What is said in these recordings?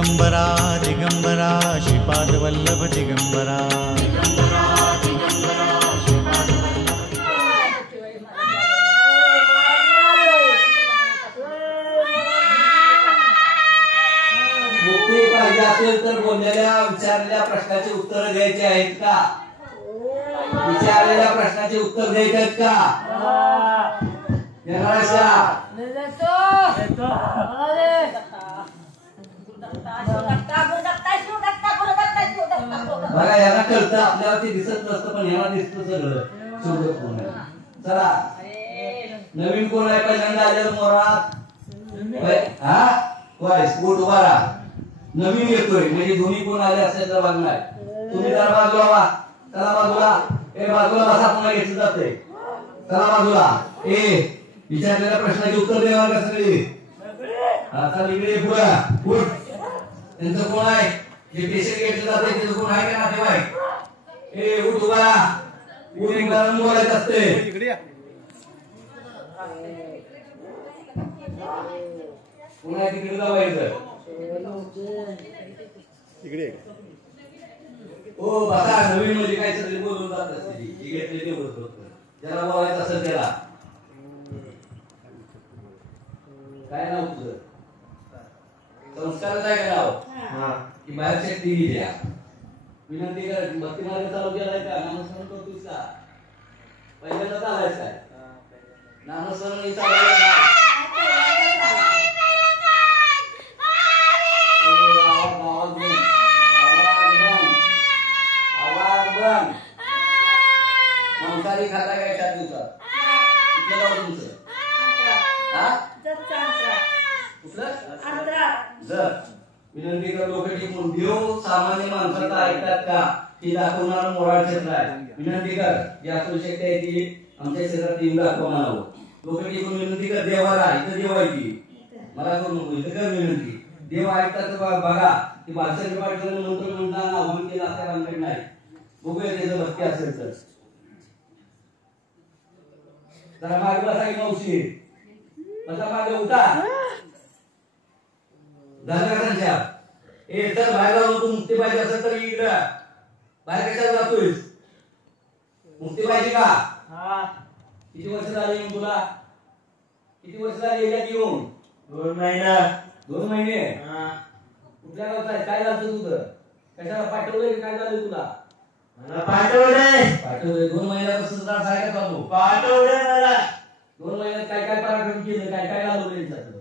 दिगंबरा दिगंबरा श्रीपाद वल्लभ दिगंबरा मुक्ती पाहिजे असेल तर बोललेल्या विचारलेल्या प्रश्नाचे उत्तर द्यायचे आहेत का? विचारलेल्या प्रश्नाचे उत्तर द्यायचे आहेत का? बघा याला कळतं आपल्याला ते दिसत नसतं पण याला दिसतं सगळं. चला नवीन कोण आहे पहिल्यांदा आलेलं मोरात? हा होय स्पोर्ट उभा राहा. नवीन येतोय म्हणजे दोन्ही कोण आले असेल तर बघणार. तुम्ही जरा बाजूला वा. चला बाजूला. ए बाजूला बसा पुन्हा घेतलं जाते. चला बाजूला. ए विचारलेल्या प्रश्नाचे उत्तर देणार का सगळे? आता इकडे पुढे त्यांचं कोण आहे जे पेशंट घेतलं जाते त्याचं कोण आहे का नातेवाईक? ए उठ उभा राहा. उठ एकदा बोलायचं असते. पुन्हा तिकडे जावायचं. हो बघा नवीन म्हणजे काय सगळे बोलून जात असते. घेतले ज्याला बोलायचं असेल त्याला. काय नाव तुझं? संस्कारच आहे का नाव? की बाहेर शक्ती द्या. विनंती कर. भक्ती मार्ग चालू केलाय का? नामस्मरण करतोस का? पहिल्यांदा चालायचं काय? नामस्मरण चालायचं मांसाहारी खाता काय 4 दिवसात? कुठलं गाव तुमचं? जर विनंती कर लोक टिकून देव सामान्य माणसाचा ऐकतात का? ती दाखवणारा मोराळ क्षेत्र आहे. विनंती कर जी असू शकते आहे ती आमच्या क्षेत्रात येऊन दाखवा म्हणावं. लोक टिकून विनंती कर. देवाला इथं देव आहे की मला करू नको. इथं कर विनंती. देव ऐकतात बघा. ती बादशाह पाटील मंत्र म्हणताना आव्हान केलं असं आमच्याकडे नाही. बघूया त्याचं भक्ती असेल तर. जरा मागे बसा की मावशी. बसा मागे. उठा झालं का संख्या? ए तर बाहेर जाऊन तू मुक्ती पाहिजे असेल तर इकडं बाहेर कशाला जातोय? मुक्ती पाहिजे का? किती वर्ष झाली तुला? किती वर्ष झाली येऊन? 2 महिना. 2 महिने. कुठल्या गावचा आहे? काय झालं तुझं? कशाला पाठवलंय? काय झालं तुला? मला पाठवलंय. 2 महिन्यापासून त्रास आहे का चालू? पाठवलंय मला. 2 महिन्यात काय काय पराक्रम केलं? काय काय घालवलं याच्यातलं?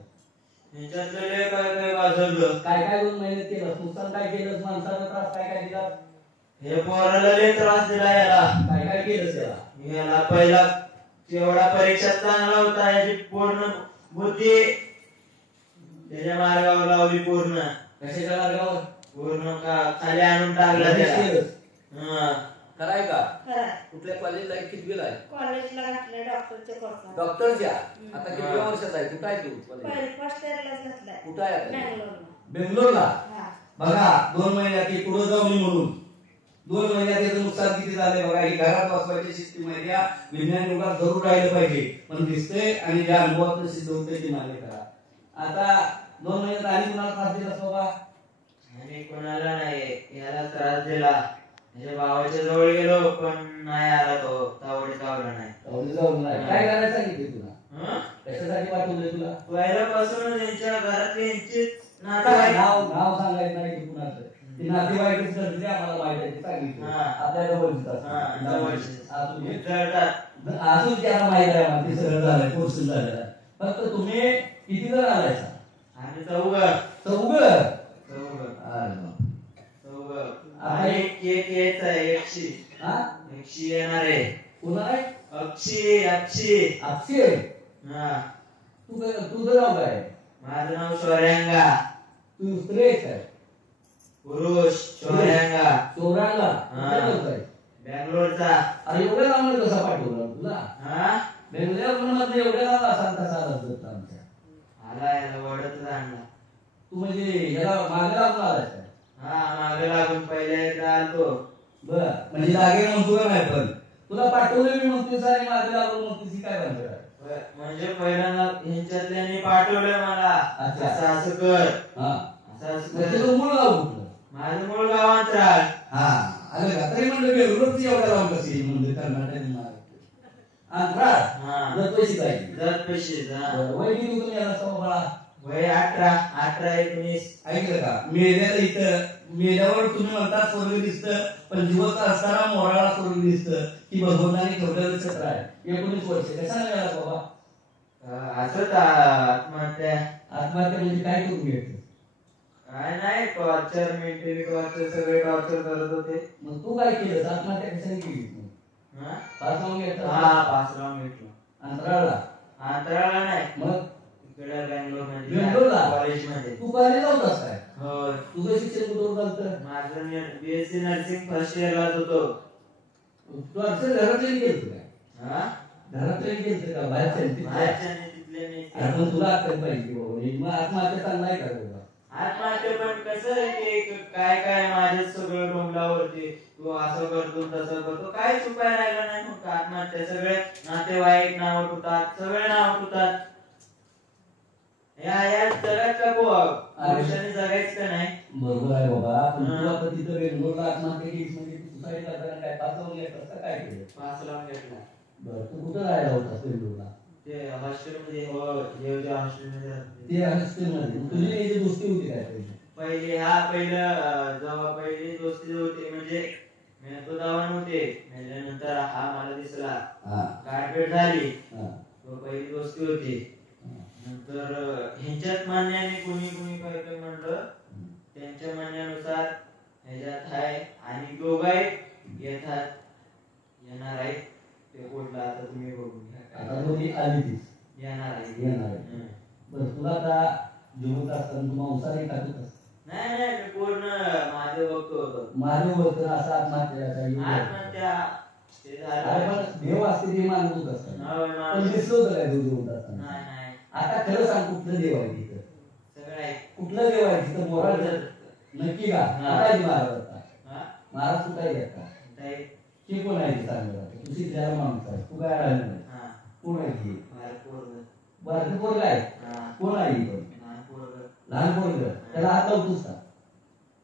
काय वाजवलं? काय 2 महिन्यात केलं? नुकसान काय केलं? माणसाला त्रास काय काय दिला? हे पोराला लय त्रास दिला याला. काय काय केलं त्याला? याला पहिला जेवढा परीक्षा चांगला होता याची पूर्ण बुद्धी त्याच्या मार्गावर लावली. पूर्ण कशाच्या मार्गावर? पूर्ण खाली आणून टाकला त्याला. कराय का? कुठल्या कॉलेजला आहे? कितवीला आहे? कॉलेजला घातलं डॉक्टरच्या कोर्सला. डॉक्टरच्या? आता किती वर्षाचा आहे? कुठं आहे तू? फर्स्ट इयरलाच घातलाय. कुठं आहे? बँगलोरला. बेंगलोरला. बघा 2 महिन्यात पुढे जाऊन म्हणून 2 महिन्यात याचं नुकसान किती झालंय बघा. ही घरात वाचवायची सिस्टीम आहे. विज्ञान युगात जरूर राहिलं पाहिजे पण दिसतंय आणि ज्या अनुभवातून सिद्ध होतंय ते मान्य करा. आता 2 महिन्यात आणि कुणाला त्रास दिला बाबा? आणि कोणाला नाही. याला त्रास दिला. त्याच्या भावाच्या जवळ गेलो पण नाही आला तो. तावडी चावला नाही. काय करायला सांगितले तुला? कशासाठी पाठवलंय तुला? पहिल्यापासून त्यांच्या घरातले नाव सांगायचं नाही की कुणाचं. ते नातेवाईकच करते आम्हाला माहिती आहे. सांगितलं आपल्या जवळच अजून त्याला माहित आहे. ते सगळं झालंय. कोर्स झालेला आहे. फक्त तुम्ही किती जण आलायचा? आम्ही चौघ. एक येणार आहे. पुन्हा आहे अक्षी. तुझं नाव काय? माझं नाव शौर्यांगा. तू स्त्री आहे? पुरुष. शौर्यांगा. बँगलोरचा. अरे एवढ्या लांब कसा पाठवला तुला? बेंगलोर एवढ्या लांब असा कसा आमच्या आला याला वडत आणला. तू म्हणजे याला मागे लागून आलाय? मागे लागून पहिले एकदा आलतो. बर म्हणजे लागे म्हणतो का नाही पण तुला पाठवलं मी म्हणतोस आणि मागे लागून म्हणतोस काय म्हणतो? म्हणजे पहिल्यांदा ह्यांच्यातल्याने पाठवलं मला. असं कर. असं त्याचं मूळ गाव कुठलं? माझं मूळ गाव अंतराळ. हा आलं का? तरी म्हणलं बेंगलोरची एवढ्या लावून कशी म्हणजे कर्नाटक अंतराळ हा. जर पैसे जाईल जर पैसे वय किती तुम्ही याला बाळा? वय 18 19. ऐकलं का? मेल्याला इथं मेल्यावर तुम्ही म्हणता स्वर्ग दिसतं, पण जिवंत असताना मोराला स्वर्ग दिसतं की भगवंताने ठेवलेलं छत्र आहे. 19 वर्ष कशाला मिळाला बाबा? असंच आत्महत्या. आत्महत्या म्हणजे काय करून घ्यायचं? काय नाही, टॉर्चर, मेंटली टॉर्चर, सगळे टॉर्चर करत होते. मग तू काय केलं? आत्महत्या कशाने केली? हा? पास लावून घेतलं? हा, 5 राऊंड घेतलं. अंतराळला? अंतराळला नाही, मग इकडे बेंगलोर बेंगलोरला? कॉलेज मध्ये. तू कॉलेज होतास काय? हो. तुझं शिक्षण कुठं झालं? माझं बीएससी नर्सिंग फर्स्ट इयरलाच होतो. तू अक्षर घरातले गेलं काय? हा? घरातले गेलं का बाहेरच्या? बाहेरच्याने तिथले नाही. पण तुला अक्कल पाहिजे बाबा. मग आत्महत्या चांगला आहे का बाबा? आत्महत्या पण कसं आहे की काय काय माझ्या सगळं डोंगरावरती तू असं करतो तसं करतो, काय चुकाय राहिलं नाही. मग आत्महत्या सगळे नातेवाईक नाव ठेवतात, सगळे नाव ठेवतात. या जगात का पुरुषांनी जगायचं का नाही? बरोबर आहे बाबा. पण तू आता तिथं बेंगलोरला आत्महत्या केली म्हणजे सुसाईड करताना काय पास लावून घेतलं का काय केलं? 5 लावून घेतला. बरं, तू कुठं राहायला होतास बेंगलोरला? ते हॉस्टेलमध्ये. हो, जेवच्या हॉस्टेलमध्ये राहते. ते हॉस्टेलमध्ये. तुझी याची दोस्ती होती काय पहिली? पहिलं जेव्हा पहिली दोस्ती होती म्हणजे तो दावा नव्हते, नंतर हा मला दिसला, गाठभेट झाली, तो पहिली दोस्ती होती. नंतर ह्यांच्यात म्हणण्याने कुणी काय काय म्हणलं, त्यांच्या म्हणण्यानुसार ह्याच्यात आहे आणि दोघाही येणार आहेत. ते कोणला आता तुम्ही बघून घ्या. आता दोघी आली तीच येणार आहे. येणार आहे. बरं, तुला आता जिवंत असताना तू मांसाहारी खात होतास? नाही नाही, मी पूर्ण माझे बघतो होतो. माझे वचन असं आत्महत्या आत्महत्या ते अरे झालं. पण देव असते ते मानत होतास का? होय, मानत. पण दिसलं होतं काय तू जिवंत असताना? नाही नाही, आता खरं सांग, कुठलं देव आहे तिथं? सगळं आहे. कुठलं देव आहे तिथं? मोराचं नक्की का? कुठायची महाराज आता? हा? महाराज कुठाय आहेत का? ताई. हे कोण आहे ते सांगलं? तू शिकलेला माणूस आहे, तू काय राहिलं नाही. हा. कोण आहे ती? बाहेर पोरगं. बारकं पोरगं आहे? हा. कोण आहे ही पण? लहान पोरगं. लहान पोरगं. त्याला हात लावतोस का?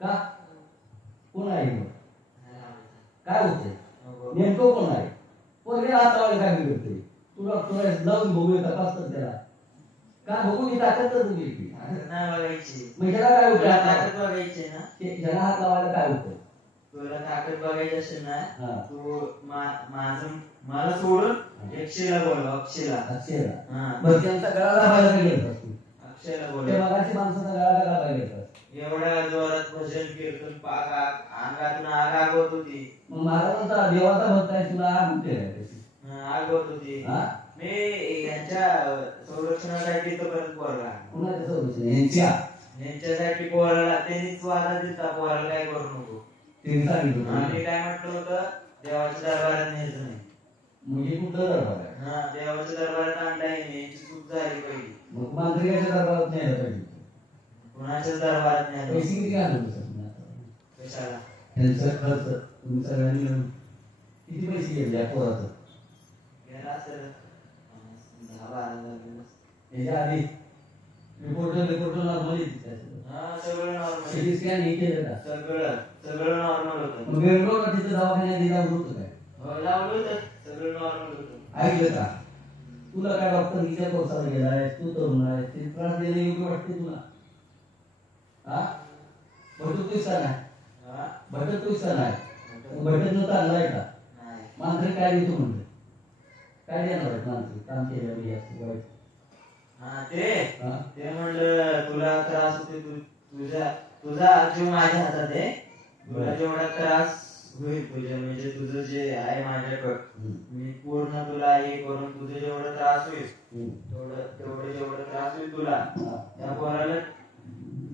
का? कोण आहे ही? नाही लावायचं. काय होतंय? हो. नेमकं कोण आहे? पोरग्याला हात लावायला काय बिघडते? तू डॉक्टर आहेस, लावून बघूया, तपासतात त्याला. का बघू की ताकद तर तुझी की. नाही बघायची. मग ह्याला काय तुला होतं? ताकद बघायची ना, ह्याला हात लावायला काय होतं? तुला ताकद बघायची असेल ना, हा. तू माझं मला सोडून एकशेला बोल. अक्षयला. अक्षयला. हा. बरं, त्यांचा गळा दाबायला काय घेतलास तू? अक्षयला बोल. त्या मगाची माणसाचा गळा दाबायला घेतलास. एवढ्या जोरात भजन कीर्तन अंगातून आग आगवत होती. मग महाराजांचा देवाचा भक्त आहे, तुला आग उठे आहे त्याची. आगवत होती. हा? मी यांच्या संरक्षणासाठी तो परत पोरला. कुणाच्या संरक्षण? यांच्या. यांच्यासाठी पोराला त्यांनीच वादा दिला, पोराला काय करू नको. त्यांनी सांगितलं. आम्ही काय म्हटलं होतं, देवाच्या दरबारात न्यायचं नाही. म्हणजे कुठलं दरबार आहे? हा, देवाच्या दरबारात आणता येईल, यांची चूक झाली पहिली. मग मांत्रिकाच्या दरबारात न्यायला पाहिजे. कुणाच्याच दरबारात न्यायला. पैसे किती घालून सर? कशाला? त्यांचा खर्च तुम्ही सगळ्यांनी मिळून किती पैसे गेले या पोराचं? गेला असेल 10-12 हजार. याच्या आधी रिपोर्ट नॉर्मल येते. हा, सगळं नॉर्मल. सिटी स्कॅन हे केलं का? सगळं नॉर्मल होतं. मग बेंगलोरला तिथं दवाखान्यात दिला होतं काय? हो, लावलं होतं. सगळं नॉर्मल होतं. ऐकलं का? तुला काय डॉक्टरच्या कोर्साला गेलाय, तू तरुण आहे, ते त्रास देणं योग्य वाटते तुला? हा? भटत तुझा नाही. हा? भटत तुझा नाही. भटत न चाललाय का? नाही. मांत्रिक काय देतो म्हणलं? काय देणार आहेत मांत्रिक काम केल्यावर हे असं वाईट? हा, हा? ते म्हणलं तुला त्रास होते, तुझा जीव माझ्या हातात आहे. तुला जेवढा त्रास होईल तुझ्या म्हणजे तुझं जे आहे माझ्याकडं, मी पूर्ण तुला हे करून तुझं जेवढा त्रास होईल तेवढं जेवढा त्रास होईल तुला, त्या पोराला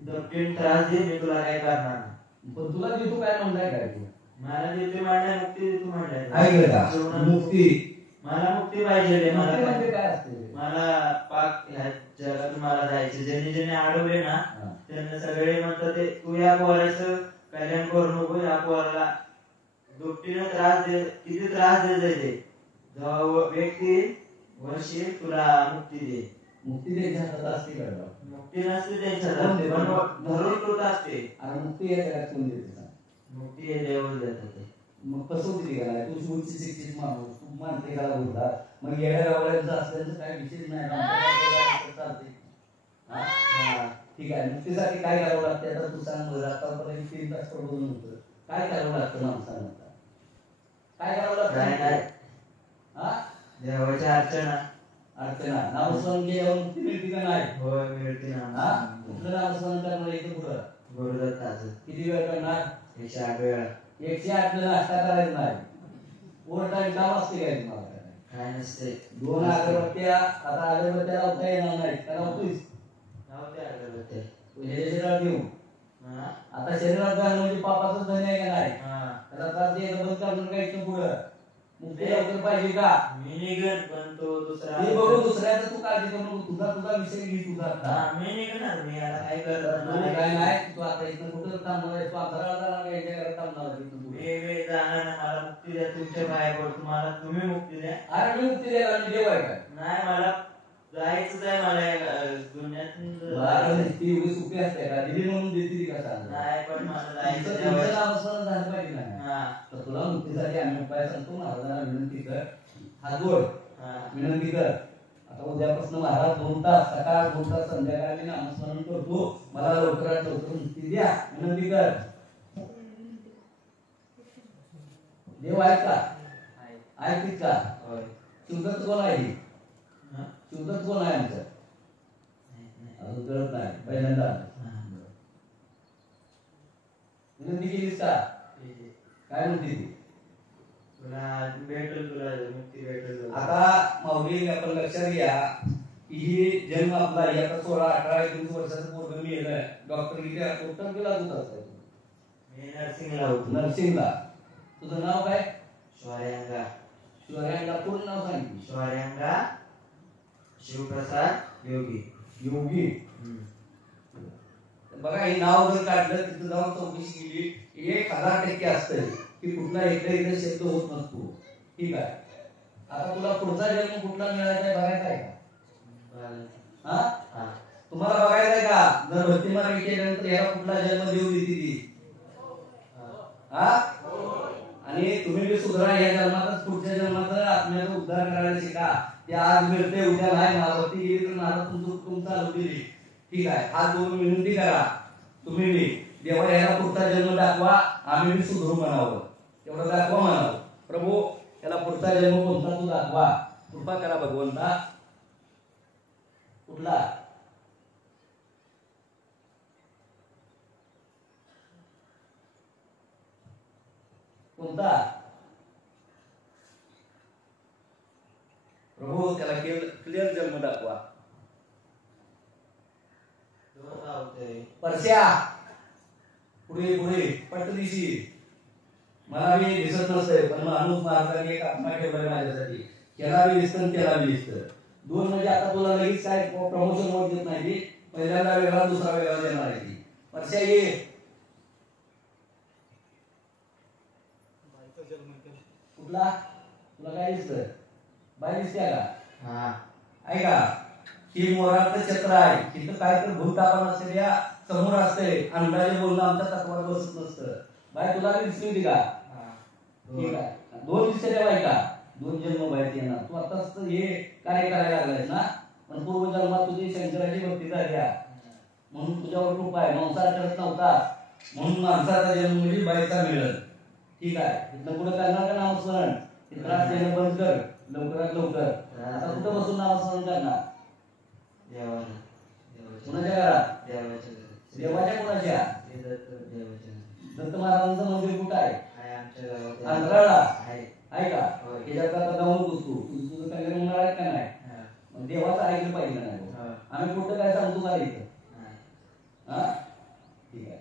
दबकेन त्रास दे, मी तुला काय करणार नाही. पण तुला देतो काय म्हणलाय काय तू? मला देते म्हणलाय, मुक्ती देतो म्हणलाय. ऐकलं का? मुक्ती. मला मुक्ती पाहिजे. मुक्ती म्हणजे काय असते? मला पाक ह्या जगातून मला जायचे. ज्यांनी ज्यांनी अडवले ना त्यांना सगळे म्हणतात ते तू या पोराचं कल्याण करू नको, या पोराला दुपटीनं त्रास दे. किती त्रास दे जायचे जेव्हा व्यक्ती वर्षी तुला मुक्ती दे. मुक्ती त्यांच्या हातात असते का राव? मुक्ती नसते त्यांच्या हातात, पण धरून ठेवत असते. आणि मुक्ती या जगात कोण देते सांग? मुक्ती हे देवच देतात ते. मग कसं होती का तू उच्च शिक्षित माणूस तू मानते का बोलता मग येड्या गावड्यांचं असल्याचं काय विशेष नाही चालते. हा. ठीक आहे मुक्तीसाठी काय करावं लागते आता तू सांग मला आतापर्यंत 3 तास प्रबोधन होतं काय करावं लागतं माणसाला काय करावं काय नाही. लागतं हा देवाची अर्चना अर्चना नामस्मरण केल्यावर मुक्ती मिळते का नाही? होय मिळते हा ना. कुठलं नामस्मरण करणार इथं पुढं गुरुदत्ताचं किती वेळ करणार? 108 वेळा. 108 नाश्ता करायचा नाही ओव्हर टाइम काम असते काय तुम्हाला काय नसते. 2 अगरबत्त्या आता अगरबत्त्या लावता येणार नाही त्याला होतोय नव्हते अगरबत्ते. हे शरीरात घेऊ हा. आता शरीरात घालणं म्हणजे पापाचं धन आहे का नाही? हा. त्याला त्रास द्यायचं बंद करणं काय इथं पुढं मुक्ती लवकर पाहिजे का? मी निघन पण तो दुसरा. ते बघू दुसऱ्याचं तू काळजी करू नको तुझा विषय घे तुझा हा, मी निघणार. मी आता काय करणार तू काय नाही तू आता इथं कुठं थांबणार आहे? तू अंतराळात जाणार का यांच्या घरात थांबणार आहे इथून पुढे? मी जाणार नाही. मला मुक्ती द्या तुमच्या पाया पडतो. मला तुम्ही मुक्ती द्या. अरे मी मुक्ती द्यायला आणि देव आहे काय? नाही मला जायचंच आहे. मला दुनियातून बाळाला ती एवढी सुखी असते का दिली म्हणून देते ती का सांग? नाही पण मला तुमचं जायचं. नामस्मरण झालं पाहिजे ना हा. तर तुला मुक्तीसाठी आम्ही उपाय सांगतो महाराजांना विनंती कर हात जोड हा. विनंती कर आता उद्यापासून महाराज 2 तास सकाळ 2 तास संध्याकाळी मी नामस्मरण करतो मला लवकरात लवकर मुक्ती द्या विनंती कर देव ऐका ऐकतील का? होय. शिवदत्त कोण आहे? हा? शिवदत्त कोण आहे आमचं अजून कळत नाही पहिल्यांदा विनंती केलीस का? काय म्हणते ती? तुला भेटेल. तुला मुक्ती भेटेल. आता माऊली आपण लक्षात घ्या ही जन्म आपला आता 16, 18, 19 वर्षाचं पोरगं मेलं डॉक्टर गेला होता मी नर्सिंगला होतो. नर्सिंगला तुझं नाव काय? श्वर्यांगा. शिवरायांना पूर्ण नाव सांगितलं श्वर्यांगा शिवप्रसाद योगी. योगी बघा हे नाव जर काढलं तिथं जाऊन चौकशी केली 1000% असतंय की कुठला इकडे शब्द होत नसतो. ठीक आहे आता तुला पुढचा जन्म कुठला मिळायचा आहे बघायचा आहे का? हा तुम्हाला बघायचा आहे का? जर भक्तिमान केल्यानंतर याला कुठला जन्म देऊ देते ती हा आणि तुम्ही बी सुधारा या जन्मातच पुढच्या जन्माचा आत्म्याचा उद्धार करायला शिका. ते आज मिळते उद्या नाही महावती गेली तर महाराज तुमचं चालू दिली. ठीक आहे आज दोन विनंती करा तुम्ही बी देवा याला पुढचा जन्म दाखवा आम्ही बी सुधरू म्हणावं तेवढं दाखवा म्हणावं प्रभू याला पुढचा जन्म कोणता तू दाखवा कृपा करा भगवंता. कुठला? कोणता? प्रभू त्याला क्लिअर जन्म दाखवा. परश्या पुढे पुढे पटदिशी मला बी दिसत नसतंय पण माणूस महाराजांनी एक आत्मा ठेवलाय माझ्यासाठी त्याला बी दिसतं त्याला बी दिसतं. 2 म्हणजे आता तुला लगेच काय प्रमोशन होत देत नाही पहिल्यांदा वेगळा दुसरा वेगळा देणार आहे ती. परश्या ये कुठला तुला काय दिसतं? बाय दिसते का? ऐका ही मोराचं छत्र आहे तिथं काय तर भूतापण असलेल्या समोर असते अंदाजे बोलणं आमच्या तत्वावर बसत नसतं. बाय तुला बी दिसली होती का? ठीक आहे 2 दिसते त्या बायका 2 जन्म बाहेर येणार तू आताच हे कार्य करायला लागलायस ना पण पूर्वजन्मात तुझी शंकराची भक्ती झाली म्हणून तुझ्यावर कृपा आहे. मांसाहार करत नव्हता म्हणून माणसाचा जन्म म्हणजे बाईचा मिळत. ठीक आहे इथं पुढे करणार का नामस्मरण? त्रास देणं बंद कर लवकरात लवकर. आता कुठं बसून नामस्मरण करणार? कुणाच्या घरात? देवाच्या कुणाच्या? दत्त महाराजांचं मंदिर कुठं आहे? अंतराळा आहे का? त्याच्यात आता जाऊन बसतो तुझं कल्याण होणार आहे का नाही? मग देवाचं ऐकलं पाहिजे का नाही? आम्ही कुठं काय सांगतो का इथं? हा ठीक आहे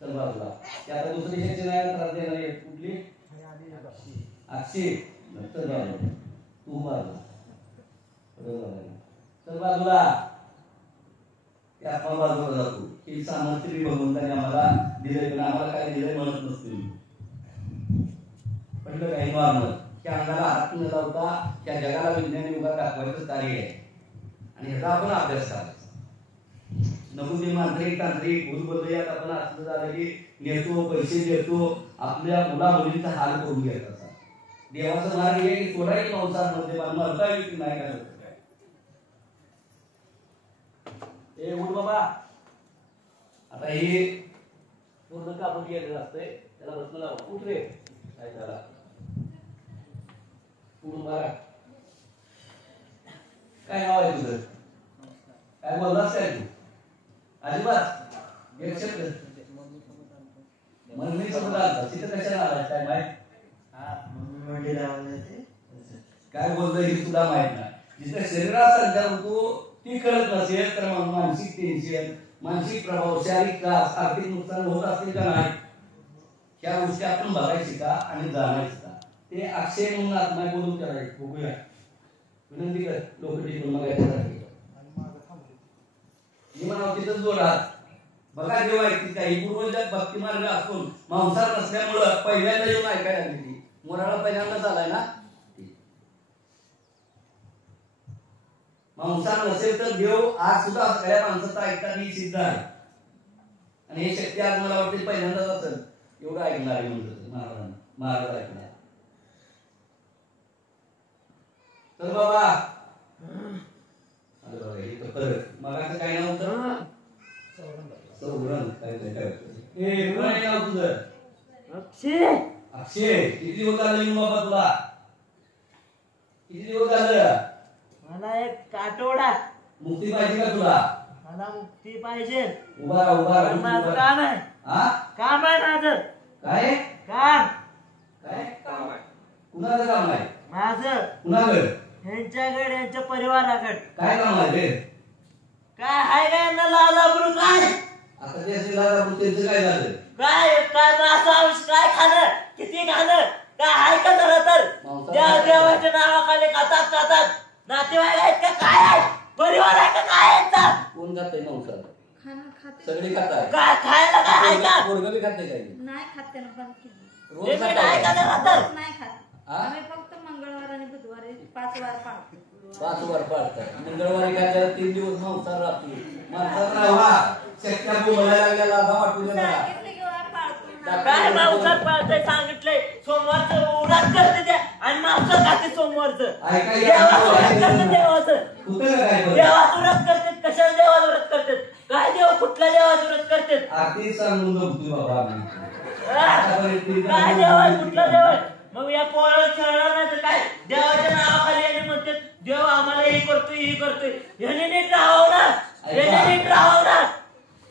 चल बाजूला. ते आता दुसरी शिक्षण आहे त्रास देणार आहे कुठली? अक्षय चल बाजूला तू बाजूला चल बाजूला. ते आपण बाजूला जातो ही सामर्थ्य भगवंताने आम्हाला दिलंय पण आम्हाला काय दिलंय म्हणत नसते. पहिलं काही नॉर्मल त्या अंगाला हात न लावता त्या जगाला विज्ञान युगात दाखवायचं कार्य आहे. आणि ह्याचा आपण अभ्यास करायचा. नको ते मांत्रिक तांत्रिक भूतबदयात आपण असं झालं की नेतो पैसे देतो आपल्या मुला मुलींचा हाल करून घेत असतात. देवाचा मार्ग आहे की सोडायची संसारमध्ये मरता येईल की नाही काय ए उठ बाबा. आता हे पूर्ण कापून गेलेलं असतंय त्याला बसणं लावा. उठ रे काय झाला उठून बघा. काय नाव आहे तुझं? काय बोललास काय तू? अजिबात एक शब्द म्हणून मी समजा आलता तिथं कशाला आलाय काय माहित? काय बोलतोय हे सुद्धा माहित नाही. जिथे शरीरात संचार होतो ती कळत नसेल तर मग मानसिक टेन्शन मानसिक प्रभाव शारीरिक त्रास आर्थिक नुकसान होत असतील का नाही ह्या गोष्टी आपण बघायची का आणि जाणायची का ते अक्षय म्हणून आत्मा बोलून करायचं. बघूया विनंती कर लोक टिकून बघायच्यासाठी मी म्हणावं तिथंच जोडात बघा जेव्हा ऐकतील काही पूर्वजात भक्ती मार्ग असून मांसाहार नसल्यामुळं पहिल्यांदा येऊन ऐकायला लागली ती मोराला पहिल्यांदाच आलाय ना. मांसाहार नसेल तर देव आज सुद्धा सगळ्या माणसाचा ऐकतात ही सिद्ध आहे आणि हे शक्ती आज मला वाटते पहिल्यांदाच असेल एवढं ऐकणार आहे म्हणतो महाराजांना महाराज ऐकणार. तर बाबा अरे बाबा हे तर खरं मग असं काय नाव होतं सौरंग काय नाव तुझं? अक्षय. अक्षय किती दिवस झाले बाबा तुला? किती दिवस झालं? मला एक आठवडा. मुक्ती पाहिजे का तुला? मला मुक्ती पाहिजे. उभा राहा उभा राहा. माझं काम आहे. हा काम आहे माझं. काय काम? काय काम आहे? कुणाचं काम आहे? माझं. कुणाकडे? यांच्याकडे यांच्या परिवाराकडे. काय काम आहे रे? काय आहे काय ना लाजाबरू काय? आता ते असेल त्यांचं काय झालं? काय काय मांसाहार काय खाणं किती खाणं काय आहे का झालं तर देवाच्या नावाखाली खातात खातात. नातेवाईक आहेत का काय आहे? परिवार आहे का काय आहेत? कोण खाते मांसाहार? खाते सगळे खाताय. काय खायला काय आहे का? पोरगं बी खाते काय? नाही खाते ना बंद केली. रोज खाताय का का? तर नाही खात. हा? आम्ही फक्त मंगळवार आणि बुधवारी 5 वार पाळतो. 5 वर पाळतात. मंगळवारी काय त्याला 3 दिवस मांसाहार राहतो. माणसात राहा शक्या बोलायला लागल्याला आता वाटू नका. सांगितलं की वार पाळतो. काय मांसाहार पाळतंय सांगितलंय. सोमवारचं उरात करते ते आणि मांसाहार खाते सोमवारचं. देवाचं व्रत करते देवाचं. देवाचं व्रत करते. कशाला देवाचं व्रत करतात? काय देव कुठल्या देवाचं व्रत करतात? आरती सांगून बघतो बाबा काय देव आहे कुठला देव आहे? मग या पोराला खेळणार नाही तर काय देवाच्या नावाखाली आणि म्हणतात देव आम्हाला हे करतोय ह्याने नीट राहावं ना. ह्याने नीट राहावं ना.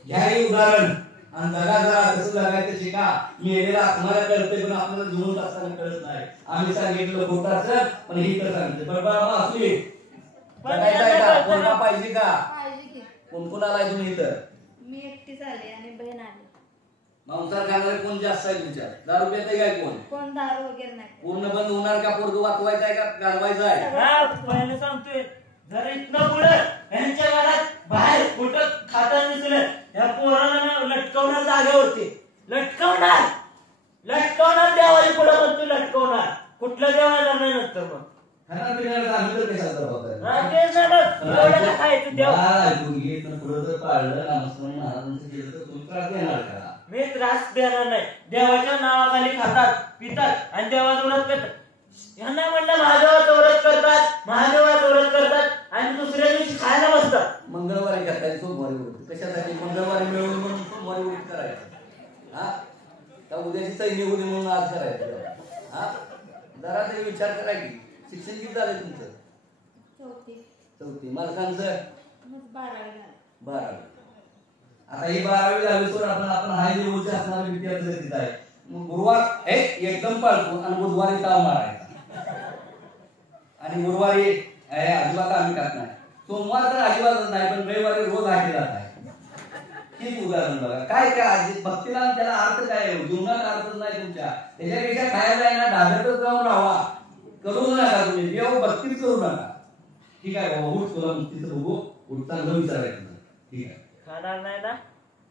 घ्या हे उदाहरण आणि जगा जरा कसं जगायचं शिका. मेलेला आत्माला कळतंय पण आपल्याला जिवंत असताना कळत नाही. आम्ही सांगितलं खोटं असं पण हे तर सांगितलं बरं बाबा असू दे. कोणता पाहिजे का? पाहिजे की. कोण कोण आलाय तुम्ही इथं? मी एकटीच आले आणि बहीण आली. मांसाहार खाणारे कोण जास्त आहे तुमच्या? दारू पिताय काय कोण? कोण दारू वगैरे नाही. पूर्ण बंद होणार का? पोरग वाचवायचं आहे का घालवायचं आहे? पहिलं सांगतोय जर इथनं पुढे यांच्या घरात बाहेर कुठं खातं दिसलं या पोराला लटकवणार जागेवरती. लटकवणार देवाची पुढे म्हणतो लटकवणार. कुठल्या देवाला नाही नंतर मग खाणार पिणार आम्ही तर कशाला जबाबदार? मी त्रास देणार नाही. देवाच्या नावाखाली खातात पितात आणि देवाचं व्रत करतात. यांना म्हणलं महादेवाचं व्रत करतात आणि दुसऱ्या दिवशी खायला बसतात. मंगळवारी घेतात सोमवारी उडत कशासाठी? मंगळवारी मिळवून म्हणून सोमवारी उडीत करायचं. हा त्या उद्याची सैन्य उडी म्हणून आज करायचं. हा जरा तरी विचार करा की शिक्षण किती झालंय तुमचं? चौथी. मालकांचं 12वी. आता ही 12वी झाली सोड आपण हाय लेवलचे असणारे विद्यार्थी तिथं आहे. गुरुवार एकदम पाळतो आणि बुधवारी ताव मारायचा आणि गुरुवारी अजिबात आम्ही खात नाही. सोमवार तर अजिबातच नाही पण रविवारी रोज आहे जात आहे. हेच उदाहरण बघा काय काय भक्तीला त्याला अर्थ काय आहे? जीवनात अर्थच नाही तुमच्या. त्याच्यापेक्षा खायला आहे ना ढाब्यातच जाऊन राहावा. करू नका तुम्ही देव भक्तीच करू नका. ठीक आहे बाबा उठ तुला मुक्तीचं बघू. उठ चांगलं विचारायचं. ठीक आहे खाणार नाही ना?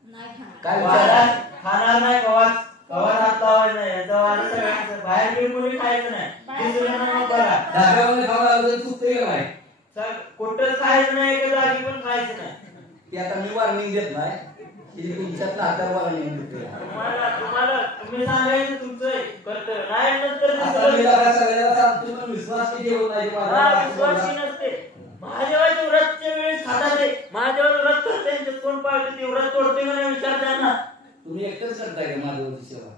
नाही खाणार. काय विचार? खाणार नाही कवाच हात लावायचं नाही. याचा वाला सगळ्यांचं बाहेर घेऊन मुली खायचं नाही. ढाब्यामध्ये खावं लागलं चुकते का नाही? कुठंच खायचं नाही. ठेवायचं नाही. ते आता मी वॉर्निंग देत नाही, ही तुमच्यात हातावर वॉर्निंग देते. तुम्ही सांगायचं तुमचं कर्तव्य नाही नंतर आता मी जरा सगळ्याला सांगतो, पण विश्वास किती होत नाही विश्वासी नसते. महादेवाच्या व्रतच्या वेळेस खातात ते, महादेवाचं व्रत करते त्यांच्यात कोण पाळते ते व्रत तोडते का नाही विचार त्यांना. तुम्ही एकटंच करताय का माझ्यावरची सेवा?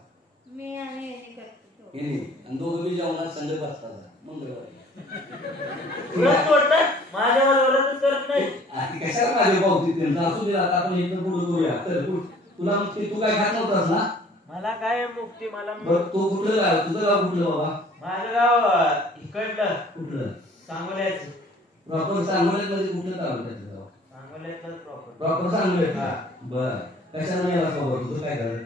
मी आणि हे करतो. हे नाही, आणि दोघं मी जेवणात संडे बसतात मंगळवारी. व्रत तोडतात, माझ्यावर व्रतच करत नाही. आणि कशाला माझे भाऊ तिथे असू दे, आता आपण इथं पुढे करूया. तर तुला मुक्ती, तू काय खात नव्हतास ना? मला काय मुक्ती, मला बरं, तो कुठलं गाव, तुझं गाव कुठलं बाबा? माझं गाव इकडलं कुठलं? सांगोल्याचं. प्रॉपर सांगोल्यात म्हणजे कुठलं तालुक्याचं गाव? सांगोल्याचं प्रॉपर. प्रॉपर सांगोल्यात का? बरं, कशाला मिळाला बाबा, तुझं काय झालं?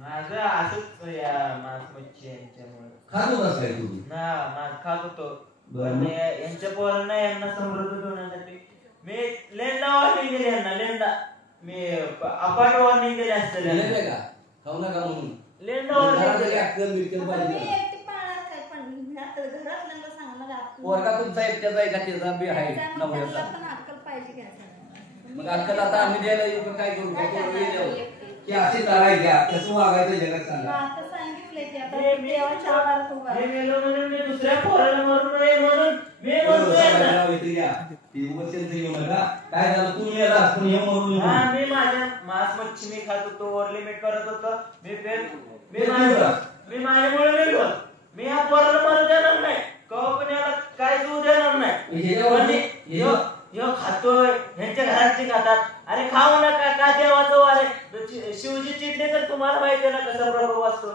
माझं असंच या मांस मच्छी यांच्यामुळे खात होतास काय तू? ना मांस खात होतो. बरं. पण यांच्या पोरांना यांना समृद्ध होण्यासाठी मी लेंडा वॉर्निंग दिली यांना. लेंडा मी अपाट वॉर्निंग दिली असते झालेलं आहे का? खाऊ नका म्हणून. लेंडा वॉर्निंग दिली. अक्कल बिक्कल मी पाहिजे का? एकटी पाळणार काय, पण आता घरातल्यांना सांगणार आपण. पोरगा तुमचा एकट्याचा आहे का त्याचा बी आहे त्यामुळे नवऱ्याचा? त्यांना पण अक्कल पाहिजे की असं. मग अक्कल आता आम्ही द्यायला येऊ का? काय करू? काय पोरगी करणार द्यावं. एकटी? की अशी ताराय घ्या, कसं वागायचं जगात मग सांगा. आता सांगितलंय की आता मी देवाच्या आवारात उभा मी राहा. मेलो म्हणून मी दुसऱ्या पोराला मरू नये म्हणून मी म्हणतोय यांना. सगळ्यांना इथे घ्या. ती उगाच त्यांचं घेऊ नका. काय झालं, तू मेलास पण हे मरून येऊ. हा, मी माझ्या मांस मच्छी मी खात होतो, ओव्हर लिमिट करत होतो. मी ते माझ्यामुळे मेलो. मी ह्या पोराला मरू देणार नाही, कवा पण याला काय देऊ देणार नाही. ह्याच्यावरती- पण ह्यो खातोय, ह्यांच्या घरातली खातात. अरे खाऊ नका, का देवाचं वार आहे. शिवजी चिडले तर तुम्हाला माहिती आहे ना कसा प्रभाव असतो.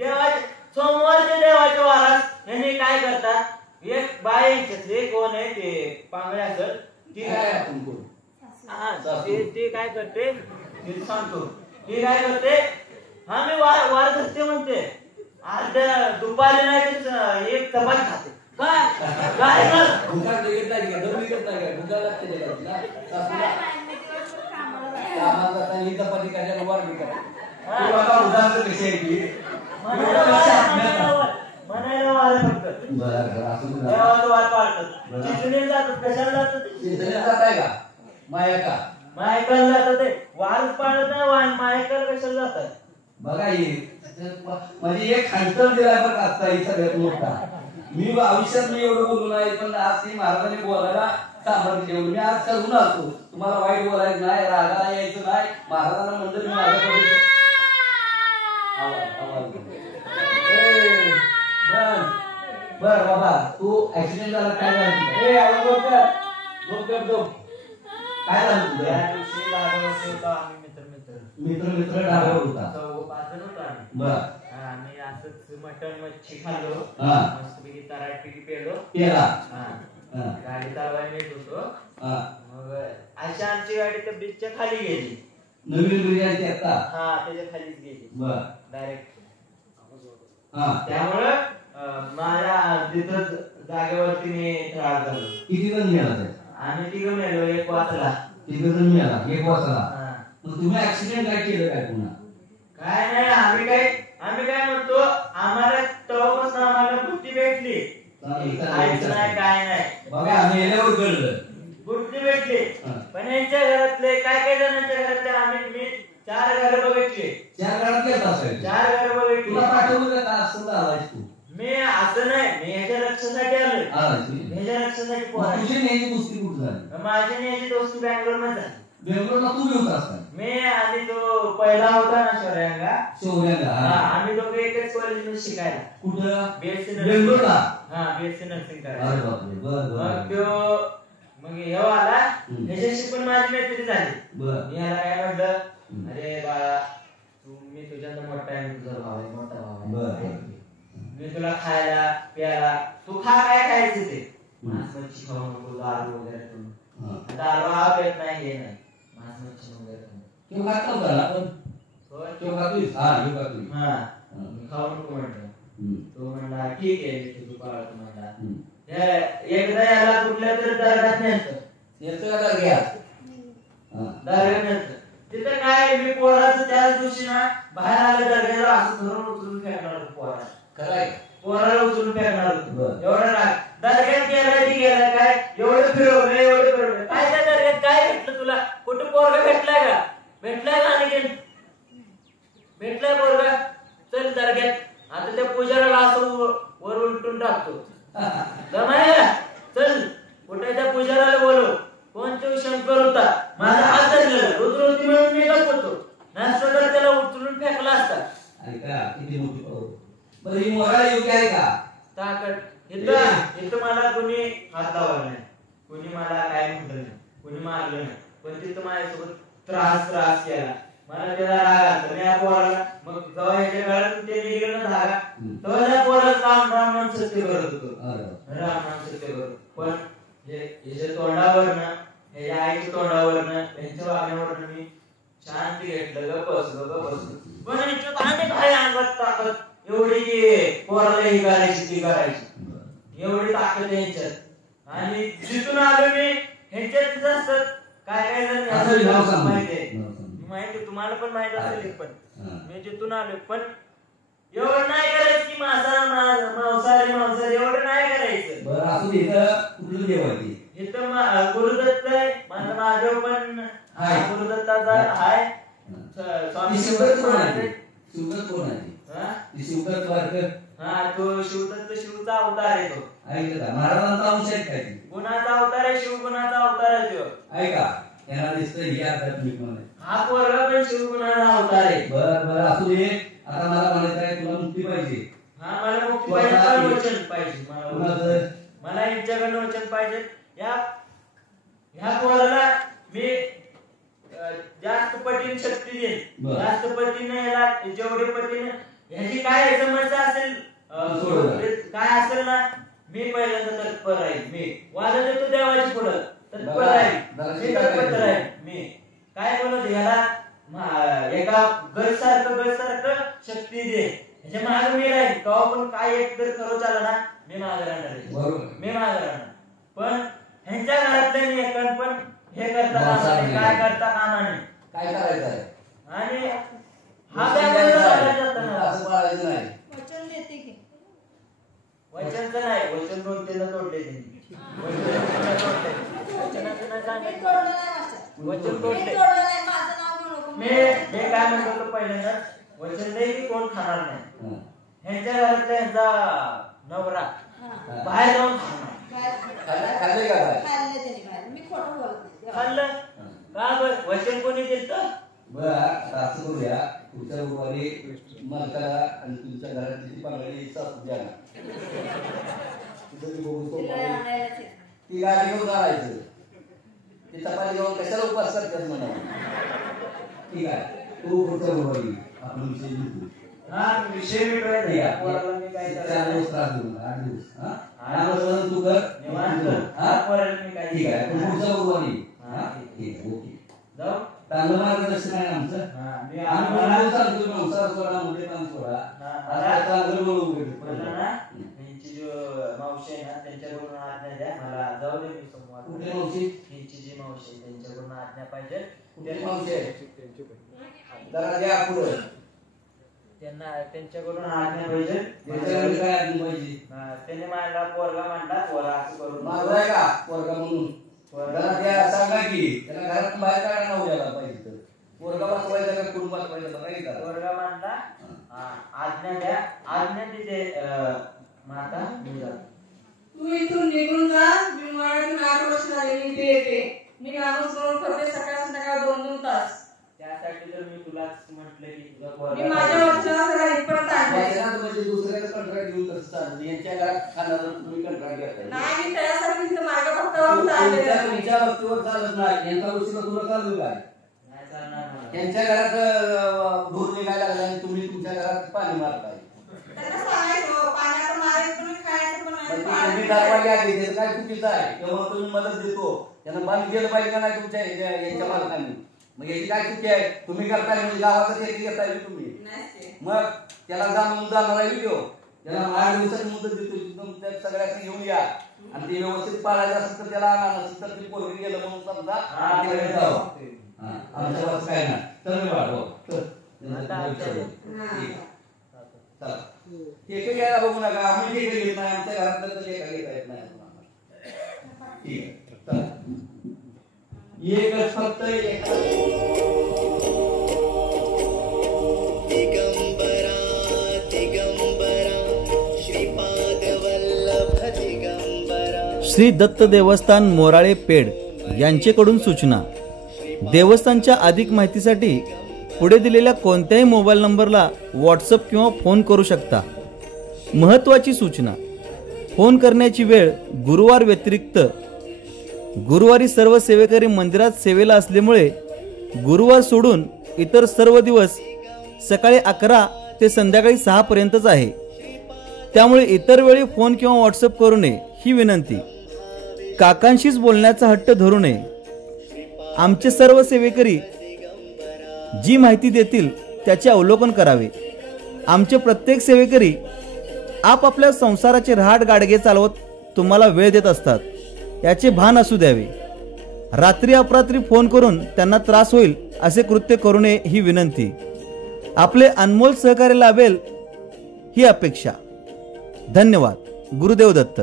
देवाचे सोमवारच्या देवाच्या वारात यांनी काय करतात, एक बाय यांच्यातले कोण आहे ते पांगळे असेल ती काय आपण करू? हा, ते काय करते ते सांगतो. ती काय करते, हा मी वार धरते म्हणते. अर्ध्या दुपारी नाही तर एक चपाती खाते. काय भुका देत नाही का? दम निघत नाही का? भुका लागते त्याला. सासूला काय नाही, मी दिवसभर कामाला जाते. कामाला जाताना ही चपाती कशाला वर बी करा. तू आता उदाहरण कशी आहे की म्हणायला वार फक्त बरं असं देवाचं वार पाळतात. चिचणीला जातात, कशाला जातात ते? जात आहे का माया का? मायकाला जातात ते. वारच पाळत नाही, मायकाला कशाला जातात? बघा हे म्हणजे एक हंटर दिलाय बरं का आजचा ही सगळ्यात मोठा. मी आयुष्यात मी एवढं बोलू नाही, पण आज ती महाराजांनी बोलायला सामर्थ्य ठेवलं. मी आज करून आलतो, तुम्हाला वाईट बोलायचं नाही, रागाला यायचं नाही. महाराजांना म्हणलं मी माझ्याकडे बर बाबा, तू ऍक्सिडेंट झाला काय झालं? ए आवाज बोल कर, झोप कर झोप. काय झालं तुझं? त्या दिवशी दादावरती होतो आम्ही मित्र मित्र डाव्यावर होता. पाच जण होतो आम्ही. बर आम्ही असंच मटण मच्छी खाल्लो, हा. मस्तपैकी तराटपैकी पेलो. केला. हा. हा. गाडी चालवायला येत होतो. हा. मग अशा आमची गाडी त्या ब्रिजच्या खाली गेली. नवीन बिर्याणी आता. हा, त्याच्या खालीच गेली बर डायरेक्ट. हा. त्यामुळं माझ्या तिथं जागेवरती मी त्रास झालो. किती जण मिळाला ते? आम्ही तिघं मेलो, एक वाचला. तिघ जण मिळाला, एक वाजला. हा. मग तुम्ही ऍक्सिडेंट काय केलं काय पुन्हा? काय नाही, आम्ही काय म्हणतो, आम्हाला तेव्हापासून आम्हाला बुद्धी भेटली. खायचं नाही, काय नाही. बघा आम्ही येण्यावर कळलं. बुद्धी भेटली. हा. पण यांच्या घरातले काय जणांच्या घरातले मी 4 घर बघितले. 4 घरात येत असेल. 4 घर बघितले. तुला पाठवलं का असं आलायस तू? मी असं नाही, मी ह्याच्या रक्षासाठी आलोय. आलायस तू? ह्याच्या रक्षासाठी मग पोहायला. तुझी नेहमी कुस्ती कुठं झाली? माझी न्यायची दोस्ती बँगलोर मध्ये झाली. बेंगलोरला तू बी होतास का? मी आणि तो पहिला होता ना शौर्यांगा, शौर्याला. आम्ही दोघे एकच कॉलेजमध्ये शिकायला. कुठं? बीएससी बेंगलोरला? हा, बीएससी नर्सिंग अरे करायला. बापरे. बर मग बर तो मग हे आला, हम्म. ह्याच्याशी पण माझी मैत्री झाली. बर. मी ह्याला काय म्हटलं, हम्म. अरे बाळा मी तुझ्यात मोठा आहे, तुझा भाव आहे, मोठा भाव आहे. बर. मी तुला खायला प्यायला, तू खा काय खायचं ते. हम्म. मांस मच्छी खाऊ नको, दारू वगैरे करू. हा. दारू हा पेत नाही, हे नाही, मांस मच्छी वगैरे खाऊ. तू खात नव्हता ना पण? होय. तू खातोयस? हा, तू खातोय. हा, मी खाऊ नको म्हटलं. हम्म. तो म्हणला ठीक आहे, मी तुझं पाळतो म्हणला. हम्म. एकदा याला कुठल्या तरी दर्गात नेलं. येतो का घ्या? हा. दर्गात नेलं. तिथं काय, मी पोराचं त्याच दिवशी ना बाहेर आलं दर्ग्याला, असं धरून उचलून फेकणार होतो पोराला. खरंय? पोराला उचलून फेकणार होतो. बरं. एवढं राग दर्ग्यात गेलाय ती गेलाय, काय एवढं फिरवलं काय त्या दर्ग्यात काय भेटलं तुला? मारलं नाही, पण तिथं माझ्यासोबत त्रास केला. मला त्याला राग आला. मी या पोराला मग जेव्हा ह्याच्या गळ्यात ते निघलं ना धागा, तेव्हा त्या पोराला राम सत्य करत होतो, राम सत्य करत. पण ह्याच्या तोंडावरनं, ह्याच्या आईच्या तोंडावरनं, त्यांच्या वागण्यावरनं मी शांती घेतलं, गप्प बसलो. पण ह्याच्यात अनेक आहे अंगात ताकद, एवढी की पोराला ही करायची ती करायची, एवढी ताकद आहे ह्याच्यात. आणि जिथून आलो मी ह्याच्यात असतात काय माहिती, तुम्हाला पण माहित असेल. पण मी जिथून आलो, पण एवढं नाही करायचं की मांसाहारी एवढं नाही करायचं. इथं गुरुदत्त आहे, माझा महादेव पण गुरुदत्ताचा आहे. स्वामी तो शिवचा अवतार आहे. तो महाराजांचा अंश आहे काय? गुणाचा अवतार आहे, शिवगुणाचा अवतार आहे तो. ऐका त्यांना दिसतं ही आध्यात्मिक मध्ये हा पोरगा पण शिवगुणाचा अवतार आहे. बरं असू दे. आता मला म्हणायचं आहे तुला मुक्ती पाहिजे. हा मला मुक्ती पाहिजे, वचन पाहिजे. मला यांच्याकडनं वचन पाहिजे. ह्या पोराला मी जास्त पटीने शक्ती देईन, जास्त पटीने याला जेवढे पटीने ह्याची काय समस्या असेल काय असेल ना, मी पहिल्यांदा तत्पर राहील. मी वादा देतो देवाची पुढं तत्पर राहील, मी तत्पर राहील. मी काय बोलत ह्याला एका गरसारखं शक्ती दे, ह्याच्या मागे मी राहील. तेव्हा पण काय एक जर खरं चालला ना, मी मागे राहणार, मी मागे राहणार. पण ह्यांच्या घरातल्या एकान पण हे करता काय करता कामा नाही, काय करायचं आहे. आणि हा वचन देते की वचनचं नाही, वचन 2-3 तोडले त्यांनी. वचन तोडले. मी काय म्हणतो पहिल्यांदा, वचन नाही की कोण खाणार नाही. ह्यांच्या घरातला ह्यांचा नवरा बाहेर जाऊन खाल्लं का? वचन कोणी दिलं? बरं असं करूया, पुढच्या गुरुवारी मालकाला आणि तुमच्या घरातली पांगडी सासू द्या ना, ती गाडी घेऊन जायचं, ती चपाती घेऊन कशाला उपास करतात म्हणा. ठीक आहे, तू पुढच्या गुरुवारी आपण विषय घेतो. विषय ठीक आहे, 8 दिवस तू कर. ठीक आहे, पुढच्या गुरुवारी. ठीक आहे, ओके. जाऊ. चांगलं मार्गदर्शन आहे आमचं. मावशी आहे ना, त्यांच्याकडून आज्ञा द्या मला. जाऊ दे मी सोमवार. कुठली मावशी? त्यांची जी मावशी आहे त्यांच्याकडून आज्ञा पाहिजे. त्यांना त्यांच्याकडून आज्ञा पाहिजे. त्यांनी मला पोरगा मांडला, पोरा असं करून पोरगा म्हणून सांगा की त्याला घरात बाहेर काढा उद्याला पाहिजे तर. पोरगा वाचवायचा का कुटुंब वाचवायचा बघा. पोरगा मांडला, आज्ञा द्या. आज्ञा तिथे माता तू इथून निघून जा. मी मराठीतून 8 वर्ष झाले मी इथे येते. मी कामच करून करते सकाळ संध्याकाळ 2-2 तास. त्यासाठी तर मी तुलाच म्हटलं की तुझा मी माझ्या वचनाला जरा इथपर्यंत आणले. म्हणजे दुसऱ्याचं कॉन्ट्रॅक्ट घेऊन कसं चालतं? यांच्या घरात खाणार तुम्ही कॉन्ट्रॅक्ट घेताय. नाही, मी त्यासाठी तिथे मार्ग फक्त तुमच्या वक्तीवर चालत नाही. यांचा गोष्टीला तुला चालू काय? त्यांच्या घरात धूर निघायला लागला आणि तुम्ही तुमच्या घरात पाणी मारताय. त्यांना सांगायचं पाण्याचं मारायचं पण खायचं पण तुम्ही दाखवायला आधी काय चुकीचं आहे, तेव्हा तुम्ही मदत देतो. त्यांना बंद केलं पाहिजे का नाही तुमच्या यांच्या मालकांनी? मग याची काय चुकी आहे? तुम्ही करताय म्हणजे गावाचं ते घेताय तुम्ही. मग त्याला जाणून जाणार व्हिडिओ, त्याला 8 दिवसाची मुदत देतो. त्या सगळ्यांना घेऊन या आणि ते व्यवस्थित पाळायचं असेल तर त्याला आणा, नसेल तर ते पोरगी गेलं म्हणून समजा आमच्या वाच काय ना तर चला केक घ्यायला बघू नका. आम्ही केक घेत नाही, आमच्या घरातलं तर केक घेता येत नाही. ठीक आहे, चला. एकच फक्त दिगंबरा दिगंबरा श्रीपाद वल्लभ दिगंबरा. श्री दत्त देवस्थान मोराळे पेड यांचेकडून सूचना. देवस्थानच्या अधिक माहितीसाठी पुढे दिलेल्या कोणत्याही मोबाईल नंबरला व्हॉट्सअप किंवा फोन करू शकता. महत्त्वाची सूचना, फोन करण्याची वेळ गुरुवार व्यतिरिक्त गुरुवारी सर्व सेवेकरी मंदिरात सेवेला असल्यामुळे गुरुवार सोडून इतर सर्व दिवस सकाळी 11 ते संध्याकाळी 6 पर्यंतच आहे. त्यामुळे इतर वेळी फोन किंवा व्हॉट्सअप करू नये ही विनंती. काकांशीच बोलण्याचा हट्ट धरू नये. आमचे सर्व सेवेकरी जी माहिती देतील त्याचे अवलोकन करावे. आमचे प्रत्येक सेवेकरी आपापल्या संसाराचे रहाट गाडगे चालवत तुम्हाला वेळ देत असतात याचे भान असू द्यावे. रात्री अपरात्री फोन करून त्यांना त्रास होईल असे कृत्य करू नये ही विनंती. आपले अनमोल सहकार्य लाभेल ही अपेक्षा. धन्यवाद. गुरुदेव दत्त.